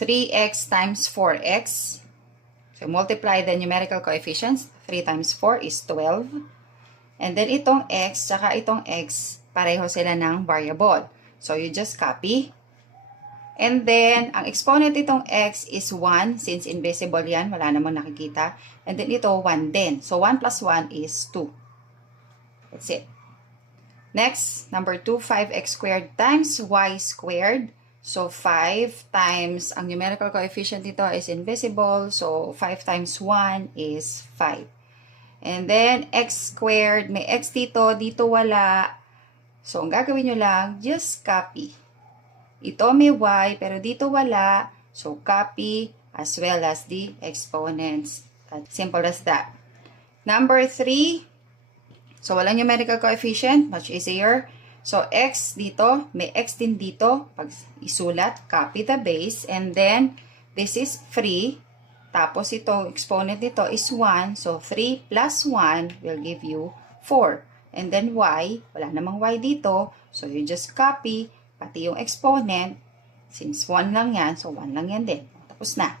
3x times 4x. So, multiply the numerical coefficients. 3 times 4 is 12. And then, itong x, tsaka itong x, pareho sila ng variable. So, you just copy. And then, ang exponent itong x is 1. Since invisible yan, wala namang nakikita. And then, ito, 1 din. So, 1 plus 1 is 2. That's it. Next, number 2, 5x squared times y squared. So, 5 times, ang numerical coefficient dito is invisible. So, 5 times 1 is 5. And then, x squared, may x dito, dito wala. So, ang gagawin nyo lang, just copy. Ito may y, pero dito wala. So, copy as well as the exponents. Simple as that. Number 3, so, walang numerical coefficient, much easier. So, x dito, may x din dito. Pag isulat, copy the base. And then, this is 3. Tapos, itong exponent nito is 1. So, 3 plus 1 will give you 4. And then, y, wala namang y dito. So, you just copy, pati yung exponent. Since 1 lang yan, so 1 lang yan din. Tapos na.